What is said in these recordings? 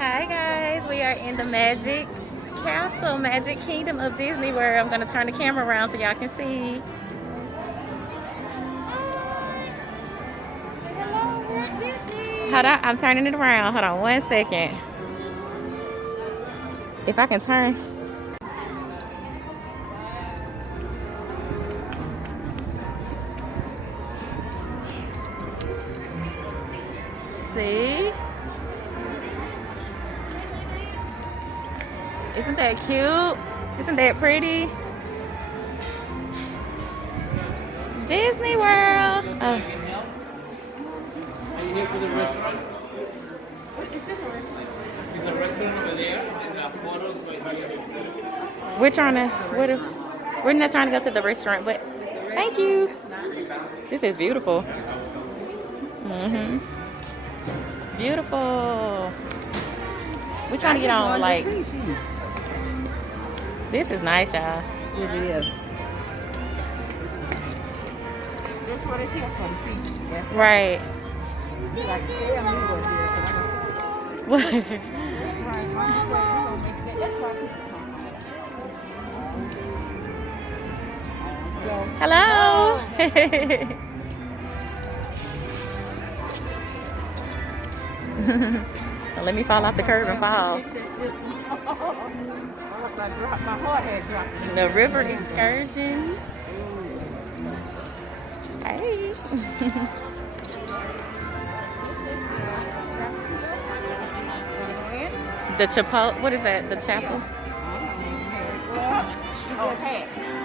Hi guys, we are in the Magic Castle, Magic Kingdom of Disney World. I'm gonna turn the camera around so y'all can see. Hello, Walt Disney. Hold on, I'm turning it around. Hold on 1 second. If I can turn. See? Isn't that cute? Isn't that pretty? Disney World. Oh. Are you here for the restaurant? Is this a restaurant? There's a restaurant over there and the photos right here. We're not trying to go to the restaurant, but thank you. This is beautiful. Beautiful. We're trying to get on like. This is nice, y'all. It is. That's what it's here for, to see. Yeah. Right. Like, tell me what it is. Hello. Let me fall off the curb and fall. The river excursions. Hey. The chapel. What is that? The chapel.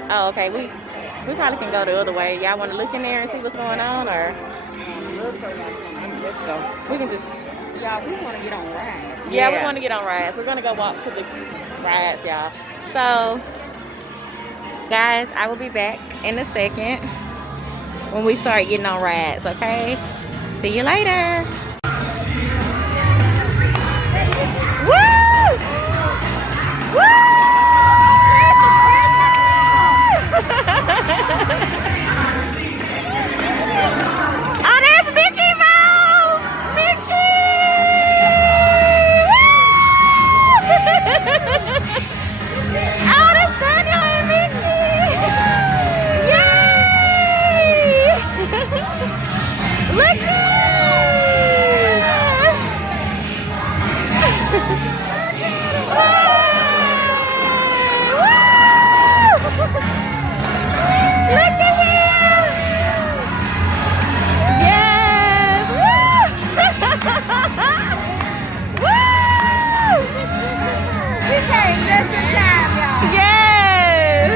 Oh, okay. We probably can go the other way. Y'all want to look in there and see what's going on, or Let's go. we can just. Yeah, we want to get on rides. Yeah, we want to get on rides. We're gonna go walk to the rides, y'all. So, guys, I will be back in a second when we start getting on rides. Okay. See you later. Woo! Woo! Oh, there's Mickey Mouse! Mickey! Oh, that's Daniel and Mickey! Yay! Look at Look at him! Yes! Woo! Woo! We came just in time, y'all. Yes!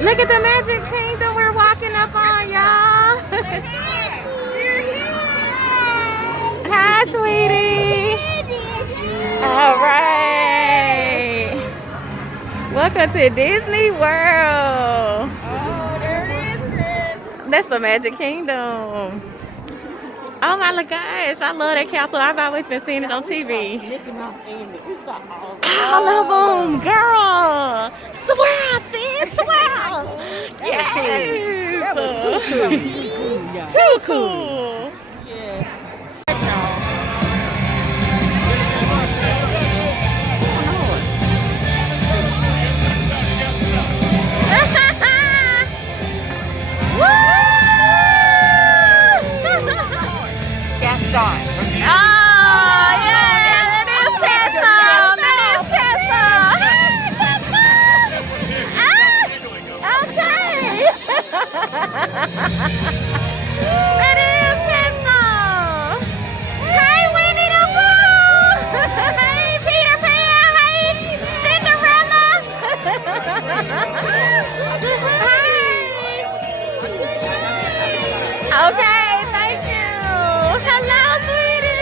Look at the Magic Kingdom we're walking up on, y'all. Hi, sweetie. All right. Welcome to Disney World. Oh, there it is, Chris. That's the Magic Kingdom. Oh my gosh, I love that castle. I've always been seeing it on TV. All of them, girl. Swell, sis, swell. Yes. Too cool. Yeah. Oh, yeah, that is Tesla. That is Tesla. Okay. That is Tesla. Hey, Winnie the Pooh. Hey, Peter Pan. Hey, Cinderella. Hi. Okay, thank you. Hello, sweetie.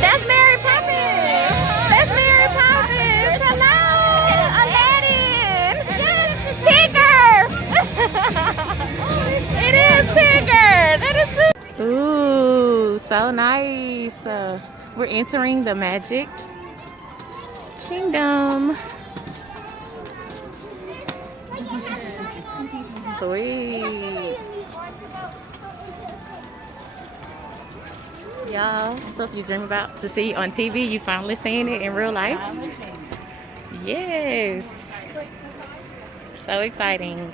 That's Mary Poppins. That's Mary Poppins. Hello, Aladdin. Tigger. It is Tigger. That is so. Ooh, so nice. We're entering the Magic Kingdom. Sweet. Y'all, stuff you dream about to see on TV, you finally seen it in real life. Yes. So exciting.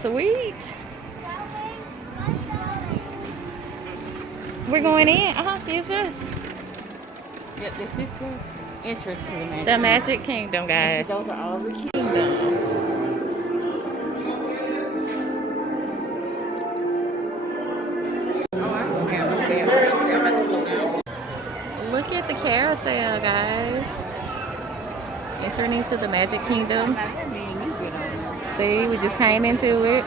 Sweet. We're going in. Use this. Yep, this is the entrance to the Magic The Magic Kingdom, guys. Those are all the kingdoms. Look at the carousel, guys. Entering into the Magic Kingdom. See, we just came into it.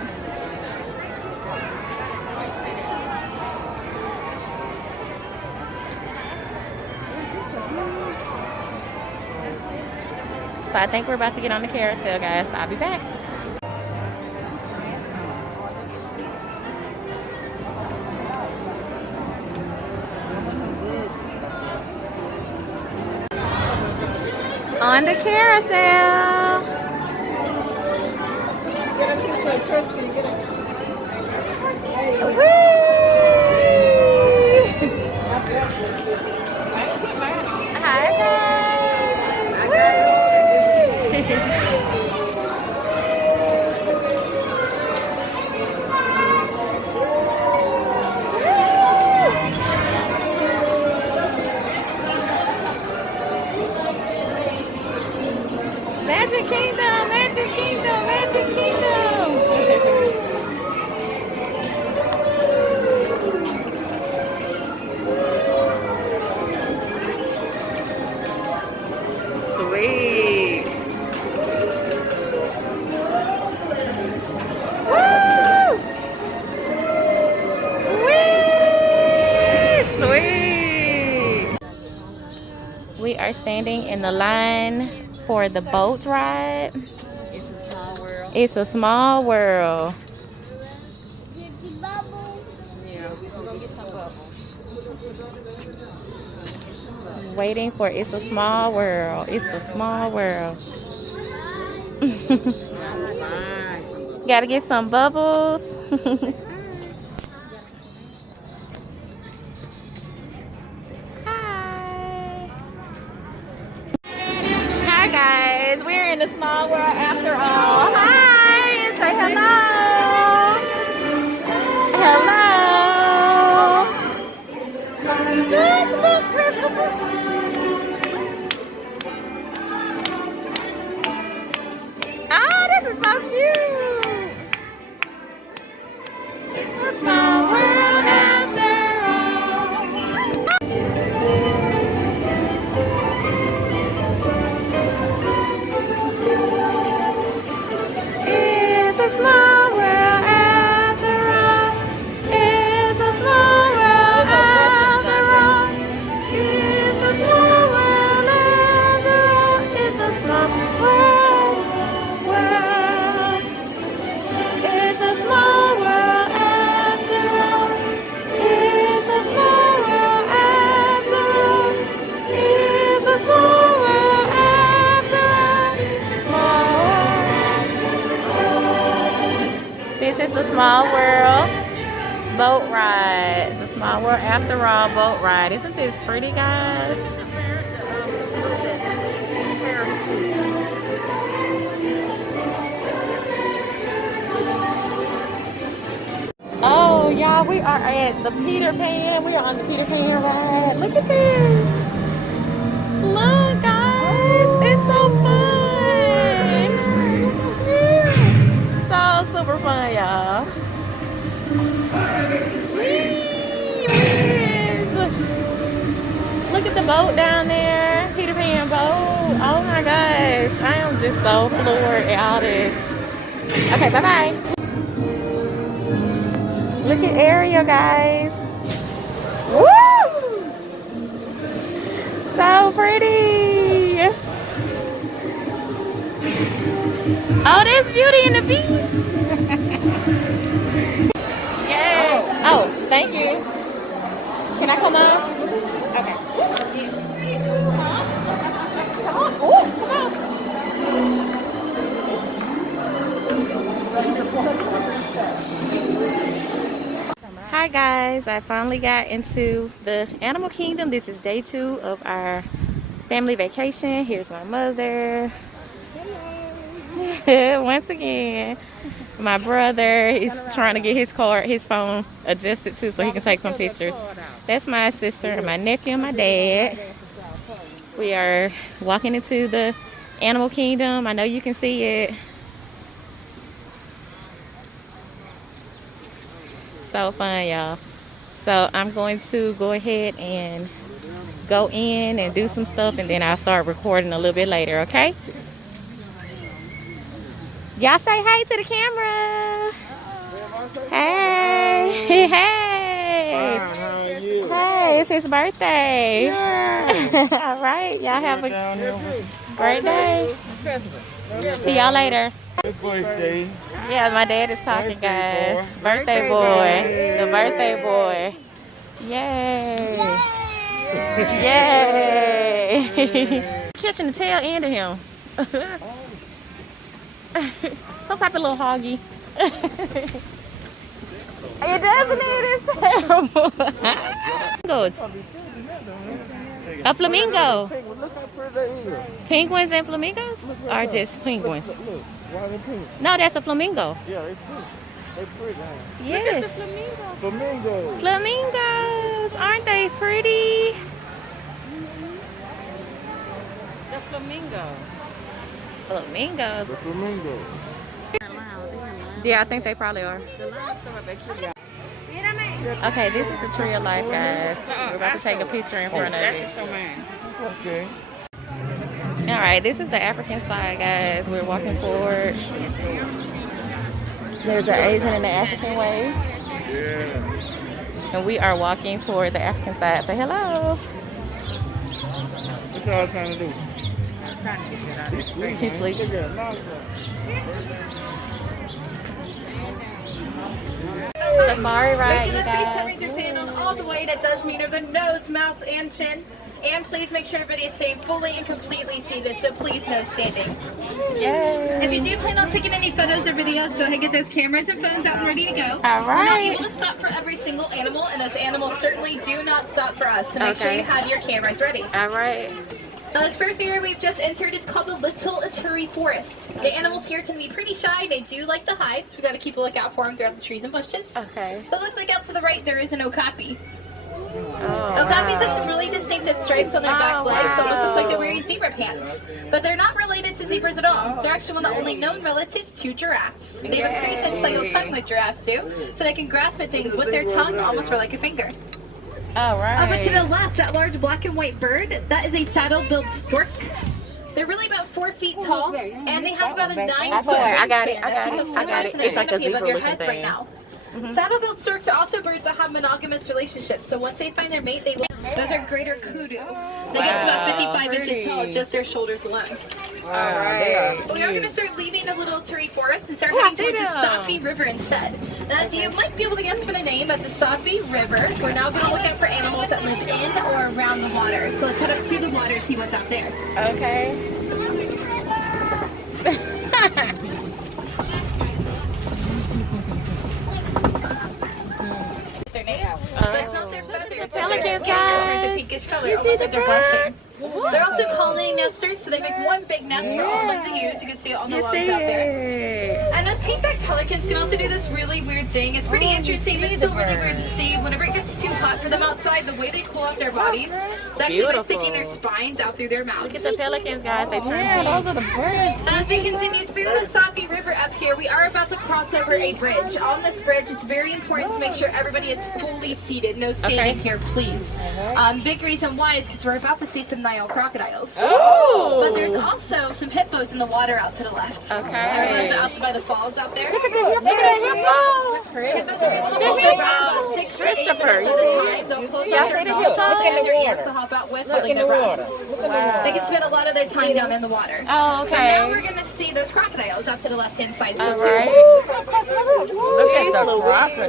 So I think we're about to get on the carousel, guys. I'll be back. On the carousel. Whee! Hi, guys. Magic Kingdom, Magic Kingdom, Magic Kingdom. Sweet. Woo! Whee! Sweet. We are standing in the line for the boat ride. It's a small world. It's a small world. Yeah, we're gonna go get some bubbles. Waiting for It's a Small World. It's a small world. Gotta get some bubbles. Hi. Hi guys, we're in a small world after all. Hi, say hello. Hello. Look, Christopher. Oh, this is so cute. It's a small world after all. It's a small world after all. It's a small world after all. It's a small world after all. It's a small world. It's a small world after all. It's a small world after all. It's a small world after all. This is the Small World boat ride. It's a Small World after all boat ride. Isn't this pretty, guys? Oh, y'all, we are at the Peter Pan. We are on the Peter Pan ride. Look at this. Look, guys. It's so fun. So super fun, y'all. Look at the boat down there. Peter Pan boat. Oh my gosh. I am just so floored at all this. Okay, bye-bye. Look at Ariel, guys. Woo! So pretty. Oh, there's Beauty and the Beast. Hi guys, I finally got into the animal kingdom. This is day 2 of our family vacation. Here's my mother. Once again, my brother is trying to get his phone adjusted too so he can take some pictures. That's my sister and my nephew and my dad. We are walking into the animal kingdom. I know you can see it. So fun, y'all. So I'm going to go ahead and go in and do some stuff, and then I'll start recording a little bit later, okay? Y'all say hey to the camera. Hey. Hey. Hey, it's his birthday. All right, y'all have a great day. See y'all later. Birthday. Yeah, my dad is talking, guys. Birthday boy. The birthday boy. Yay. Yay. Catching the tail end of him. Some type of little hoggy. It doesn't need his tail. A flamingo. Look how pretty that is. Penguins and flamingos? Or just penguins? Look, why they pink? No, that's a flamingo. Yeah, they pink. They pretty. Yes. Flamingos. Flamingos. Aren't they pretty? The flamingo. Flamingos. The flamingos. Yeah, I think they probably are. Okay, this is the tree of life, guys. We're about to take a picture in front of it. Okay. All right, this is the African side, guys. We're walking forward. There's the Asian and the African way. Yeah. And we are walking toward the African side. Say hello. What y'all trying to do? He's sleeping. He's sleeping. Safari ride, you Make sure the face guys. coverings are staying on all the way. That does mean of the nose, mouth, and chin. And please make sure everybody is staying fully and completely seated, so please no standing. Yay. If you do plan on taking any photos or videos, go ahead and get those cameras and phones out and ready to go. All We're not right. able to stop for every single animal, and those animals certainly do not stop for us. So make sure Okay. you have your cameras ready. All right. Now, this first area we've just entered is called the Little Turry Forest. The animals here tend to be pretty shy. They do like the hides. We got to keep a lookout for them throughout the trees and bushes. Okay. But it looks like out to the right there is an okapi. Oh, Okapis have some really distinctive stripes on their back legs. wow. Almost looks like they're wearing zebra pants. But they're not related to zebras at all. They're actually one of the only known relatives to giraffes. They have a pretty thin tongue like giraffes do, so they can grasp at things with their tongue almost for like a finger. All right. Over to the left, that large black and white bird, that is a saddle-billed stork. They're really about 4 feet tall, and they have about a 9-foot I got it. wingspan. I got it. That's I got it. just It's like a canopy above your zebra-looking head right thing. now. Saddle-billed storks are also birds that have monogamous relationships. So once they find their mate, they will. Those are greater kudu. They get to about 55 inches tall, just their shoulders alone. We are going to start leaving the Little Turry Forest and start heading towards the Safi River instead. And as you might be able to guess from the name, at the Safi River, we're now going to look out for animals that live in or around the water. So let's head up to the water and see what's out there. Okay. Their name. That's not their feathers. Pelicans, Yeah, guys. they're pinkish color, almost like they're blushing. They're also colony nesters, so they make one big nest for all of the ewes. You can see it on the logs out there. And those pink-backed pelicans can also do this really weird thing. It's pretty interesting, but still really weird to see. Whenever it gets too hot for them outside, the way they cool out their bodies is actually by sticking their spines out through their mouths. Look at the pelicans, guys. They turn pink. Those are the birds. As we continue through the Safi River up here, we are about to cross over a bridge. On this bridge, it's very important to make sure everybody is fully seated. No standing here, please. Big reason why is because we're about to see some Nile crocodiles. Oh! But there's also some hippos in the water out to the left. Okay. Out by the falls out there. Look at that hippo! Hippos are able to hold their breath about 6 to 8 Christopher, minutes at a time. They'll close Y'all their see the mouths hippo? and their ears to hop out with holding their breath. Wow. They can spend a lot of their time down in the water. Oh, So now we're okay. going to see those crocodiles out to the left-hand side. All right. Look at the crocodile.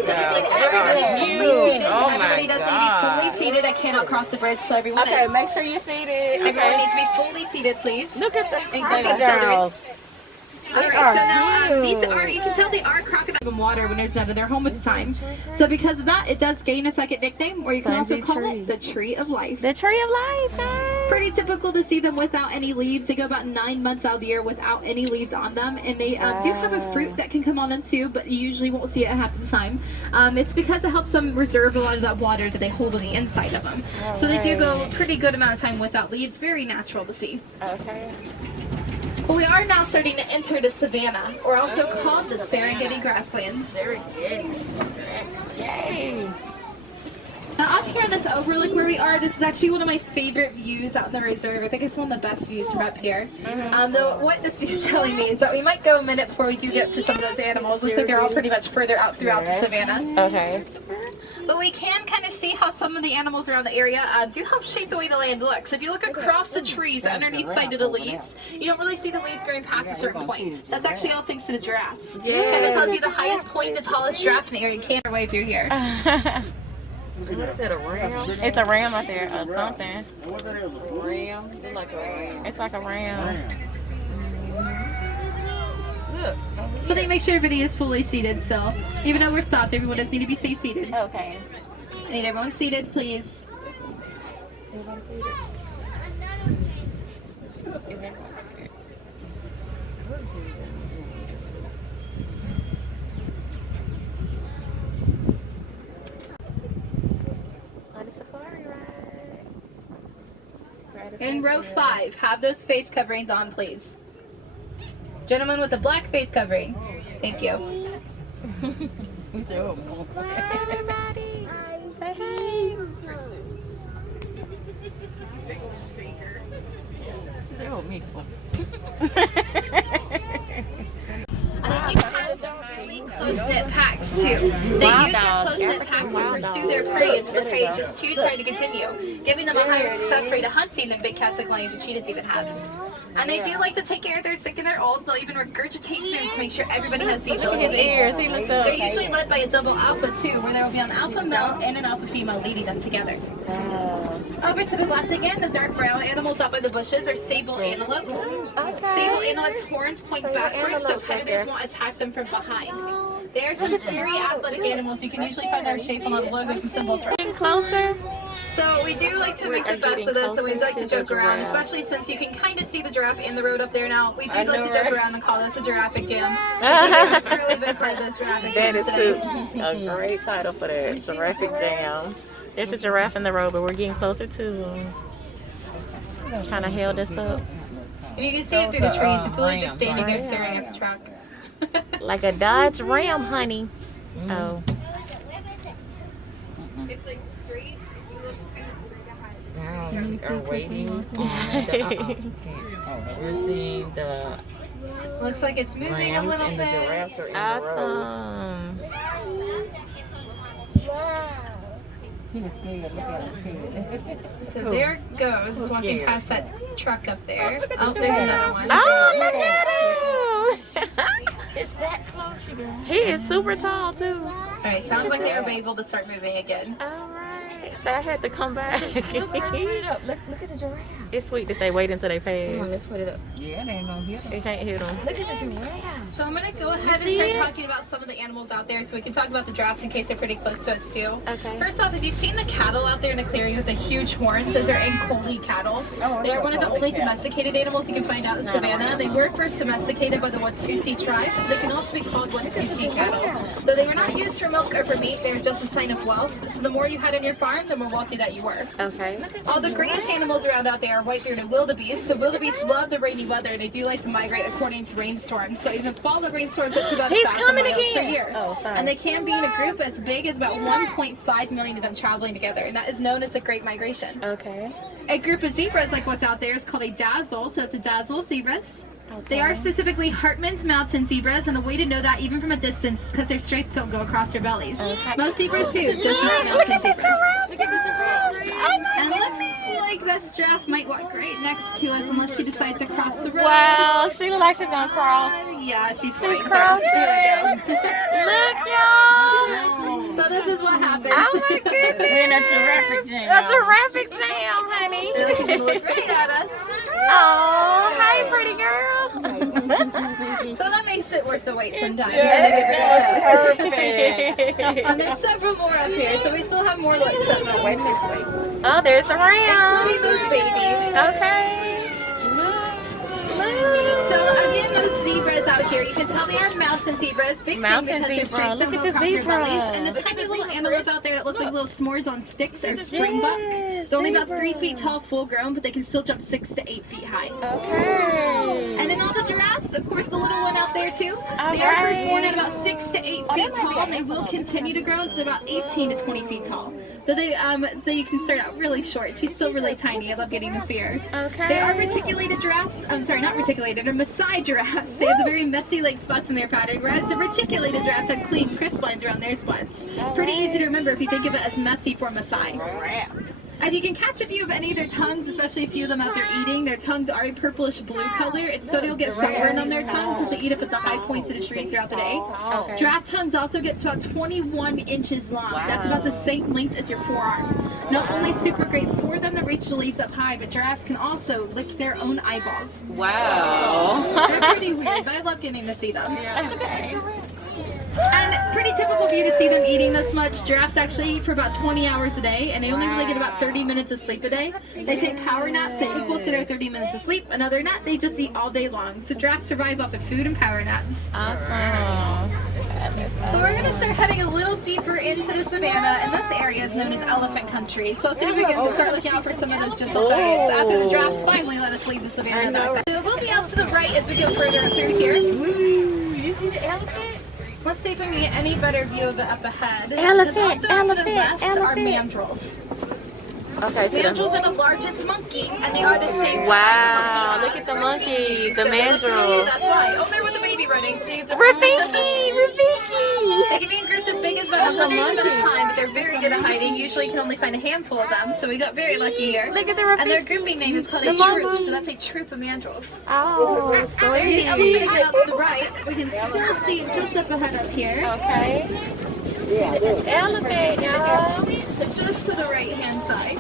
Everybody does need to be fully seated. I cannot cross the bridge, so everyone Okay, is. make sure you're seated. Everyone Okay. needs to be fully seated, please. Look at the Including crocodiles. children. Alright, so now these are, you can tell they are crocodile in water when there's none of their home at the time. So because of that, it does gain a second nickname, or you can also call it the Tree of Life. The Tree of Life, guys. Pretty typical to see them without any leaves. They go about 9 months out of the year without any leaves on them, and they do have a fruit that can come on them too, but you usually won't see it half the time. It's because it helps them reserve a lot of that water that they hold on the inside of them. So they do go a pretty good amount of time without leaves. Very natural to see. Okay. Well, we are now starting to enter the savanna, or also called the Serengeti grasslands. Yay. Now up here on this overlook where we are, this is actually one of my favorite views out in the reserve. I think it's one of the best views from up here. Though what this view is telling me is that we might go a minute before we do get to some of those animals. Looks like they're all pretty much further out throughout the savanna. Okay. But we can kind of see how some of the animals around the area do help shape the way the land looks. If you look across the trees underneath side of the leaves, you don't really see the leaves growing past a certain point. That's actually all thanks to the giraffes. Yeah. And it tells you the highest point, the tallest giraffe in the area can our way through here. What is it, a ram? It's a ram out there, or something. Ram? It's like a ram. It's like a ram. Look. So they make sure everybody is fully seated still. Even though we're stopped, everyone does need to be stay seated. Okay. I need everyone seated, please. In row 5, have those face coverings on, please. Gentleman with the black face covering. Thank you. Hi, everybody. Say hey. And then you have really close-knit packs too. They use their close-knit packs to pursue their prey until the prey is just too tired to continue, giving them a higher success rate of hunting than big cats like lions or cheetahs even have. And they do like to take care of their sick and their old. They'll even regurgitate food to make sure everybody has the ability. His ears, he looked up. They're usually led by a double alpha too, where there will be an alpha male and an alpha female leading them together. Over to the left again, the dark brown animals out by the bushes are sable antelope. Sable antelope's horns point backwards, so predators won't attack them from behind. They are some very athletic animals. You can usually find their shape on the logos and symbols. Getting closer. So we do like to make the best of this, so we like to joke around, especially since you can kind of see the giraffe in the road up there now. We do like to joke around and call this a giraffic jam. We've really been part of those giraffic jams today. A great title for that, Giraffic Jam. There's a giraffe in the road, but we're getting closer to him. Trying to held us up. If you can see it through the trees, it's literally just standing there staring at the truck. Like a Dodge Ram, honey. Oh. It's like straight. You look kind of straight ahead. Now are waiting on we're seeing the Looks like it's moving a rams little and the bit. giraffes are in the road. He was scared. Look at him. So there it goes. It's walking past that truck up there. Oh, there's another one. Oh, look at him! It's that close, you guys. He is super tall, too. Alright, sounds like they were able to start moving again. Alright. So I had to come back. Look, let's put it up. Look at the giraffe. It's sweet that they wait until they pass. Come on, let's put it up. Yeah, they ain't gonna hit They them. can't hit them. Look at the giraffe. So I'm going to go ahead and start talking about some of the animals out there so we can talk about the giraffes in case they're pretty close to us too. Okay. First off, if you've seen the cattle out there in the clearing with the huge horns, those are in Coley Cattle. They're one of the only domesticated animals you can find out in the savannah. They were first domesticated by the Watusi tribe. They can also be called Watusi cattle. Though they were not used for milk or for meat, they were just a sign of wealth. So the more you had on your farm, the more wealthy that you were. Okay. All the greatest animals around out there are white-bearded wildebeest. So wildebeest love the rainy weather, and they do like to migrate according to rainstorms. So even fall the rainstorms up to about 1,000 miles per year. Oh, fine. And they can be in a group as big as about 1.5 million of them traveling together, and that is known as the Great Migration. Okay. A group of zebras like what's out there is called a dazzle, so it's a dazzle of zebras. They are specifically Hartman's mountain zebras, and a way to know that even from a distance because their stripes don't go across their bellies. Okay. Most zebras do, just not Look mountain at the zebras. giraffe. Look at the giraffe. Oh my And looks like that giraffe might walk right next to us unless she decides to cross the road. Wow, she looks like she's gonna cross. Yeah, she's crossing. There we go. Look, y'all. So this is what happens. Oh my goodness. We're in a giraffe A jam. giraffic jam, honey. She's gonna look right at us. Oh, hi, pretty girl. So that makes it worth the wait sometimes. Perfect. And there's several more up here, so we still have more looks at them. Oh, there's the ram. Including those babies. Okay. So again, those zebras out here, you can tell they are mountain zebras. Big Mountain thing because zebra. they're Look at straight the across their zebra. bellies. And the tiny little antelopes out there that look like little s'mores on sticks are springbuck. They're only about 3 feet tall, full grown, but they can still jump 6 to 8 feet high. Okay. And then all the giraffes, of course, the little one out there too. All They are first right. born at about 6 to 8 feet tall, and they will continue to grow until about 18 to 20 feet tall. So they, so you can start out really short. She's still really tiny. I love getting to see her. Okay. They are reticulated giraffes. I'm sorry, not reticulated. They're Maasai giraffes. They have the very messy leg spots in their pattern, whereas the reticulated giraffes have clean, crisp lines around their spots. Pretty easy to remember if you think of it as messy for Maasai. And you can catch a few of any of their tongues, especially a few of them out there eating. Their tongues are a purplish blue color. It's so they'll get sunburn on their tongues as they eat up at the high points of the trees throughout the day. Okay. Giraffe tongues also get to about 21 inches long. That's about the same length as your forearm. Not only super great for them to reach the leaves up high, but giraffes can also lick their own eyeballs. Wow. They're pretty weird, but I love getting to see them. Okay. And pretty typical for you to see them eating this much. Giraffes actually eat for about 20 hours a day, and they only really get about 30 minutes of sleep a day. They take power naps that equal to their 30 minutes of sleep. Another nap, they just eat all day long. So giraffes survive off of food and power naps. Awesome. So we're going to start heading a little deeper into the savannah, and this area is known as elephant country. So let's see if we can start looking out for some of those gentle giants after the giraffes finally let us leave the savannah. So we'll be out to the right as we go further through here. You see the elephant? Let's see if we can get any better view of it up ahead. Elephant, And also to the elephant, left are elephant. mandrills. Okay, so Mandrills are the largest monkey, and they are the same. wow, look at the monkey, the mandrill. That's why. Oh, there was a baby running. See, Rafiki, Rafiki. they can be in groups as big as about 100 at a time, but they're very good at hiding. Usually, you can only find a handful of them, so we got very lucky here. Look at the And their Rafiki. grouping name is called a The mama. troop, so that's a troop of mandrills. Oh, There's the sweet. elephant head up to the right. We can still see it just up ahead up here. Okay. Elephant, y'all. So just to the right-hand side.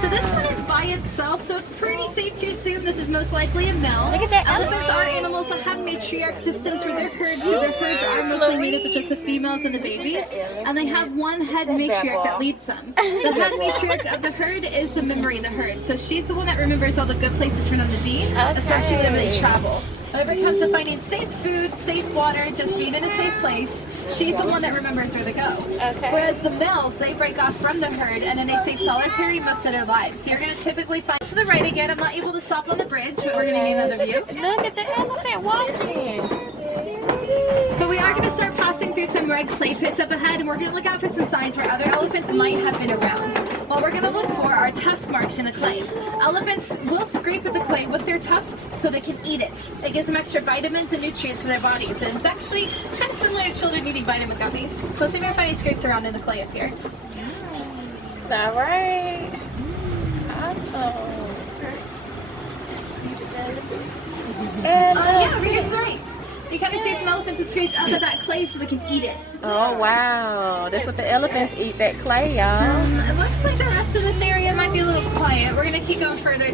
So this one is by itself, so it's pretty safe to assume this is most likely a male. Look at that Elephants are elephant. animals that have matriarch systems for their herds, so their herds are mostly made up of just the females and the babies, and they have one head matriarch that leads them. The head matriarch of the herd is the memory of the herd, so she's the one that remembers all the good places for them to be, especially whenever they travel. Whenever it comes to finding safe food, safe water, just being in a safe place, she's the one that remembers where to go. Okay. Whereas the males, they break off from the herd and then they stay solitary most of their lives. So you're going to typically find to the right again. I'm not able to stop on the bridge, but we're going to get another view. Look at the elephant walking. But we are going to start passing through some red clay pits up ahead, and we're going to look out for some signs where other elephants might have been around. What we're going to look for are tusk marks in the clay. Elephants will scrape at the clay with their tusks so they can eat it. It gives them extra vitamins and nutrients for their bodies, and it's actually kind of similar to children eating vitamin gummies. So let's see if we can find any scrapes around in the clay up here. All right. Awesome. Yeah, over here to the right. You kind of see some elephants that scraped up at that clay so they can eat it. Oh, wow. That's what the elephants eat, that clay, y'all. It looks like the rest of this area might be a little quiet. We're going to keep going further.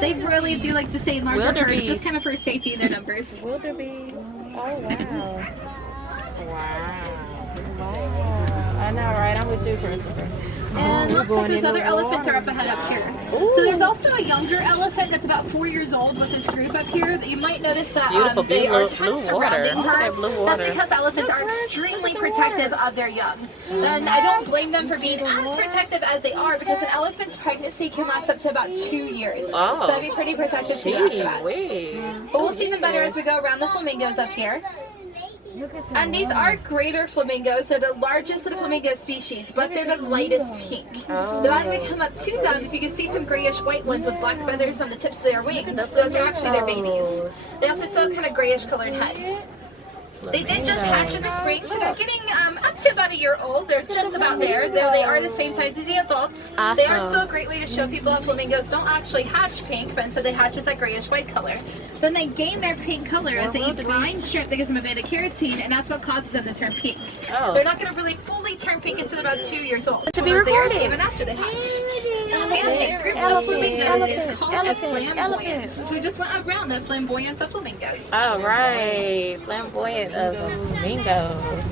They really do like to stay in larger herds, Wildebeest. just kind of for safety in their numbers. Wildebeest. Oh, wow. Wow. I know, right? I'm with you, Christopher. And we're looks going like those in other the elephants water. are up ahead up here. Ooh. So there's also a younger elephant that's about 4 years old with this group up here. That you might notice that Beautiful they are blue tight water. surrounding Look at her. that blue water. That's because elephants are extremely protective of their young. And I don't blame them for being as protective as they are, because an elephant's pregnancy can last up to about 2 years. Oh. So that'd be pretty protective too after that. Wait. But we'll see them better as we go around the flamingos up here. And these are greater flamingos. They're the largest of the flamingo species, but they're the lightest pink. So as we come up to them, if you can see some grayish white ones with black feathers on the tips of their wings, those are actually their babies. They also still have kind of grayish colored heads. They did just hatch in the spring, so they're getting up to about a year old. They're just about there, though they are the same size as the adults. Awesome. They are still a great way to show people that flamingos don't actually hatch pink, but instead they hatch as that grayish white color. Then they gain their pink color as they eat the vine strip that gives them a beta carotene, and that's what causes them to turn pink. Oh. They're not going to really fully turn pink until about 2 years old. To be Although they are recorded. even after they hatch. family group of flamingos is called a flamboyance. So we just went around the flamboyance of flamingos. All right, flamboyant of flamingos.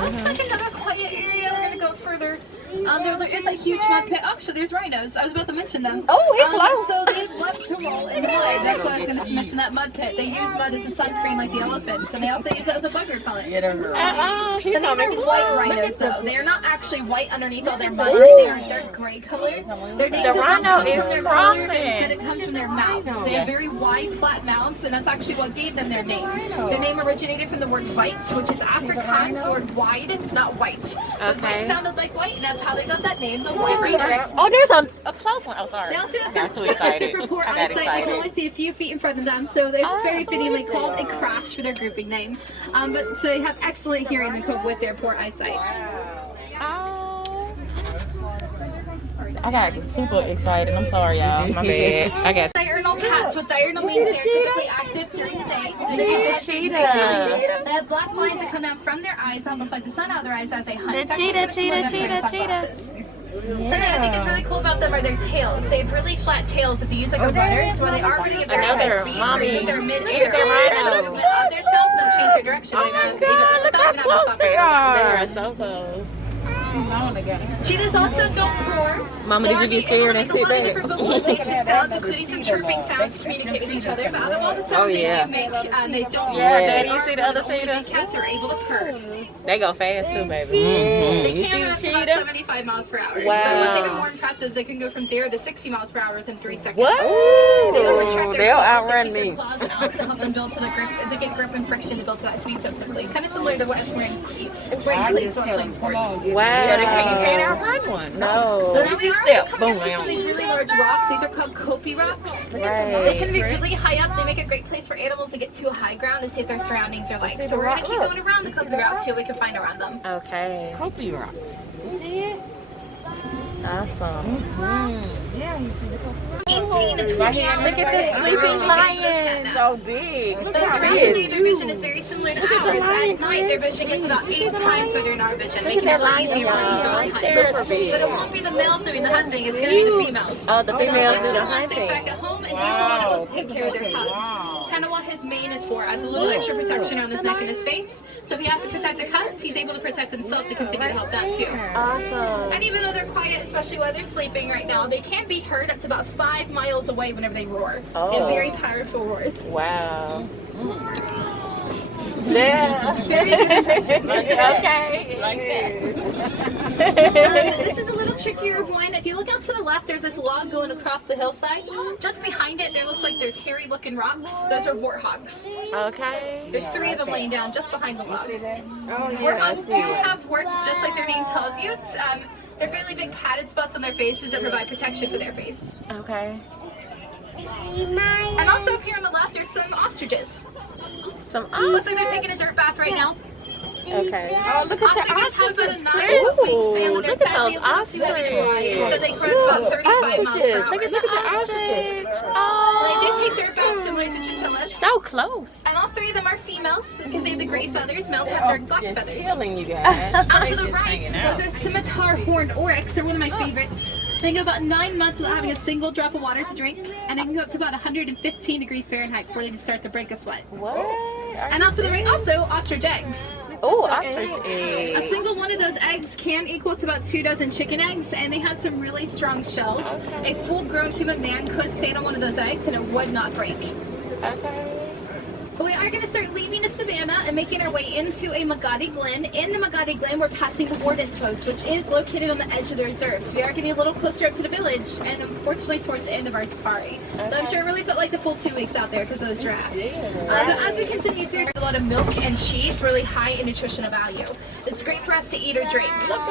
Looks like another quiet area. We're gonna go further. There is a huge mud pit. Actually, there's rhinos. I was about to mention them. Oh, it's low. So they love to roll in mud. That's why I was going to mention that mud pit. They use mud as a sunscreen like the elephants, and they also use it as a bug repellent. These are white rhinos, though. They are not actually white underneath all their mud. They are dark gray color. Their name The rhino does is not come from their crossing. color, instead it comes from their mouths. They have very wide, flat mouths, and that's actually what gave them their name. Their name originated from the word white, which is Afrikaans for word wide, not white. But Okay. white sounded like white, and that's how they got that name, the white rhinos. Oh, there's a close one. Oh, sorry. They also I have got too super excited. poor I got eyesight. They can excited. only see a few feet in front of them, so they're very fittingly called a crash for their grouping name. But so they have excellent hearing and cope with their poor eyesight. Oh. I got super excited. I'm sorry, y'all. My bad. I got Diurnal cats. What diurnal means they're typically active during the day. So they do the have cheetah. They have black lines that come down from their eyes, help reflect the sun out of their eyes as they hunt. The It's actually cheetah, kind of cool that cheetah, they're wearing sunglasses. Something I think is really cool about them are their tails. They have really flat tails that they use like a runner, so when they are running at very Another high speed, mommy. or they're mid-air, They're rhino. movement of their tails, they'll change their direction. Oh my God, look how close they are. They are so close. Cheetahs also don't roar. Mama, did you get scared and sit back? Different vocalization sounds, including some chirping sounds to communicate with each other. But out of all the sounds they do make, they don't Yeah, roar. Daddy, They you are see the other only cheetah? cats are able to purr. They go fast too, baby. They You can see run the up to about cheetah? 75 miles per hour. Wow. So what's even more impressive is they can go from 0 to 60 miles per hour within 3 seconds. What? They don't retract their They'll claws, outrun they me. keep their claws out to help them build to the grip. They get grip and friction to build to that speed so quickly. Kind of similar to what I'm wearing cleats when playing sports. Wow. You can't outrun one. No. So now we You are step. coming Boom. up to some of these really large rocks. These are called Kopi rocks. They Right. can be really high up. They make a great place for animals to get to a high ground to see what their surroundings are like. So we're going to keep going around the Kopi rocks, see what we can find around them. Okay. Kopi rock. Awesome. 18 to 20 hours. Look at this sleeping lion. So big. So throughout the day, their vision is very similar to ours. At night, their vision gets about 8 times better than our vision, making that it lion, easier for them to go right hunt. there. But it won't be the males doing the hunting, it's going to be the females. Oh, the females do the They hunting. back at home, and he's the one that will take care of their cubs. Kind of what his mane is for, adds a little extra protection on his neck and his face. So if he has to protect the cubs, he's able to protect himself to continue to help that too. Awesome. And even though they're quiet, especially while they're sleeping right now, they can be heard up to about 5 miles away whenever they roar. Oh. And very powerful roars. Wow. Yeah. Okay. This is a little trickier one. If you look out to the left, there's this log going across the hillside. Just behind it, there looks like there's hairy looking rocks. Those are warthogs. Okay. There's 3 of them laying down just behind the log. Warthogs do have warts, just like their name tells you. They're fairly big padded spots on their faces that provide protection for their face. Okay. And also up here on the left, there's some ostriches. Some Looks like they're taking a dirt bath right now. Okay. Oh, look at the Ostriches have about a ostriches. 9-foot wingspan, but they're Look at sadly those a little too heavy to ride, so they ostriches. cruise about 35 miles per Ostriches. hour. Look at the ostriches. They Oh. do take dirt baths similar to chinchillas. So close. And all 3 of them are females because they have the gray feathers. Males have dark black Just feathers. killing you guys. Out to the right, those are scimitar horned oryx. They're one of my favorites. They go about 9 months without having a single drop of water to drink, and they can go up to about 115 degrees Fahrenheit before they can start to break a sweat. What? And out to the right, also ostrich eggs. Oh, ostrich A eggs. single one of those eggs can equal to about 2 dozen chicken eggs, and they have some really strong shells. A full-grown human man could stand on one of those eggs, and it would not break. Okay. But we are going to start leaving the savannah and making our way into a Magadi Glen. In the Magadi Glen, we're passing the Warden's Post, which is located on the edge of the reserve. So we are getting a little closer up to the village, and unfortunately towards the end of our safari. So I'm sure it really felt like the full 2 weeks out there because of those giraffes. But as we continue through, there's a lot of milk and cheese, really high in nutritional value. It's great for us to eat or drink.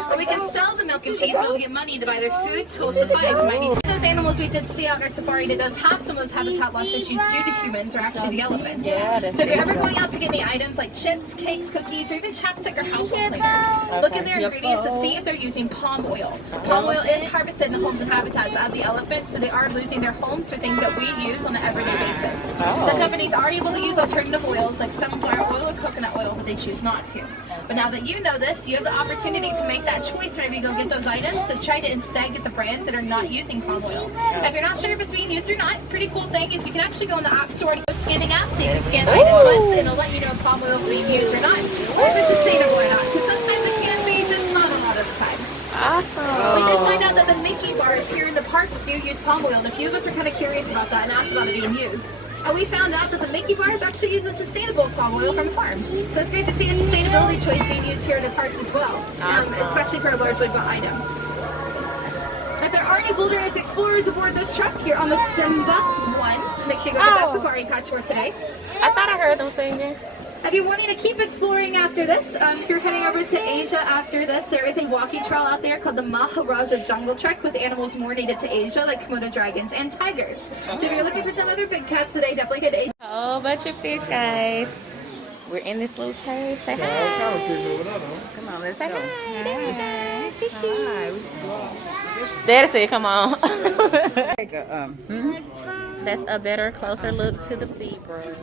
Or we can sell the milk and cheese so we'll get money to buy their food, tools, supplies. Might need those animals we did see out in our safari that does have some of those habitat loss issues due to humans are actually the elephants. So if you're ever going out to get any items like chips, cakes, cookies, or even chapstick or household cleaners, look at their ingredients to see if they're using palm oil. Palm oil is harvested in the homes and habitats of the elephants, so they are losing their homes for things that we use on an everyday basis. Some companies are able to use alternative oils like sunflower oil or coconut oil, but they choose not to. But now that you know this, you have the opportunity to make that choice whenever you go get those items, so try to instead get the brands that are not using palm oil. If you're not sure if it's being used or not, pretty cool thing is you can actually go in the App Store and go scanning apps, so you can scan items once and it'll let you know if palm oil is being used or not, or if it's sustainable or not, because sometimes it can be, just not a lot of the time. Awesome. We did find out that the Mickey bars here in the parks do use palm oil, and a few of us are kind of curious about that and asked about it being used. And we found out that the Mickey bars actually use a sustainable palm oil from farm. So it's great to see a sustainability choice being used here in the parks as well, especially for a largely bought item. If there are any wilderness explorers aboard this truck, you're on the Simba 1, so make sure you go get that safari patch for today. I thought I heard them singing. If you're wanting to keep exploring after this, if you're heading over to Asia after this, there is a walking trail out there called the Maharaja Jungle Trek with animals more native to Asia, like Komodo dragons and tigers. So if you're looking for some other big cats today, definitely hit Asia. Oh, bunch of fish, guys. We're in this little cave. Say hi. Come on, let's Say go. hi. There we go. Hi. Fishy. Daddy said, come on. Take a, That's a better, closer look to the zebras.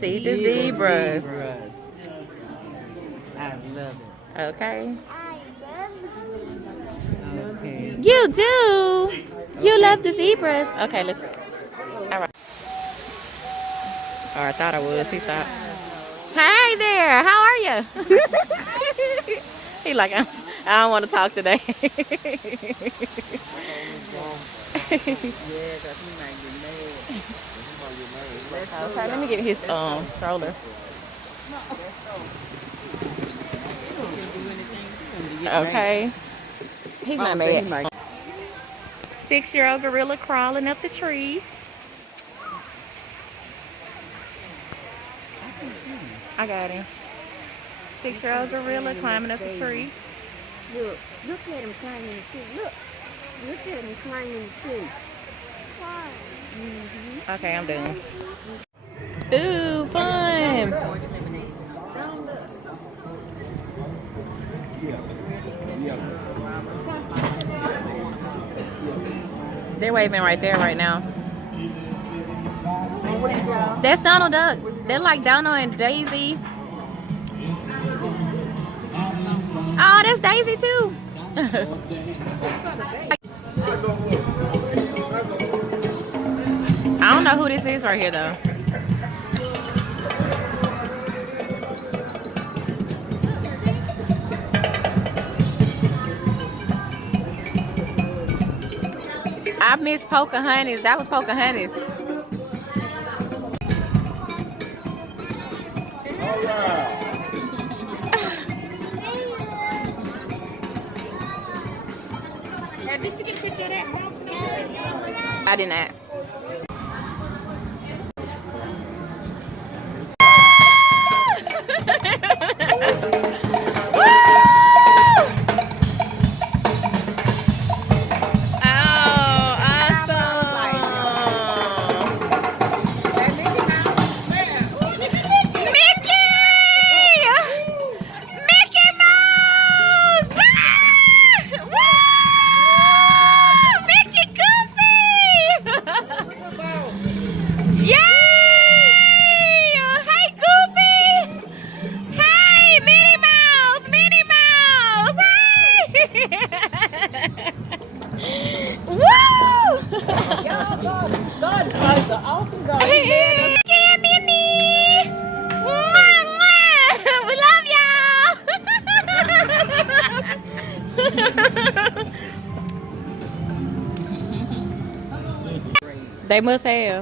See the zebras. I love it. Okay. Okay. You do. You love the zebras. Okay, let's. All right. Oh, I thought I was. He thought. Hi there. How are you? He like, I don't want to talk today. Yeah, because he might get mad. Okay, let me get his stroller. Okay. He's not mad. 6-year-old gorilla crawling up the tree. I got him. 6-year-old gorilla climbing up the tree. Look at him climbing the tree. Look at him climbing the tree. Okay, I'm done. Ooh, fun. They're waving right there right now. That's Donald Duck. They're like Donald and Daisy. Oh, that's Daisy too. I don't know who this is right here though. I miss Pocahontas. That was Pocahontas. Did you get a picture of that? I did not. They must have.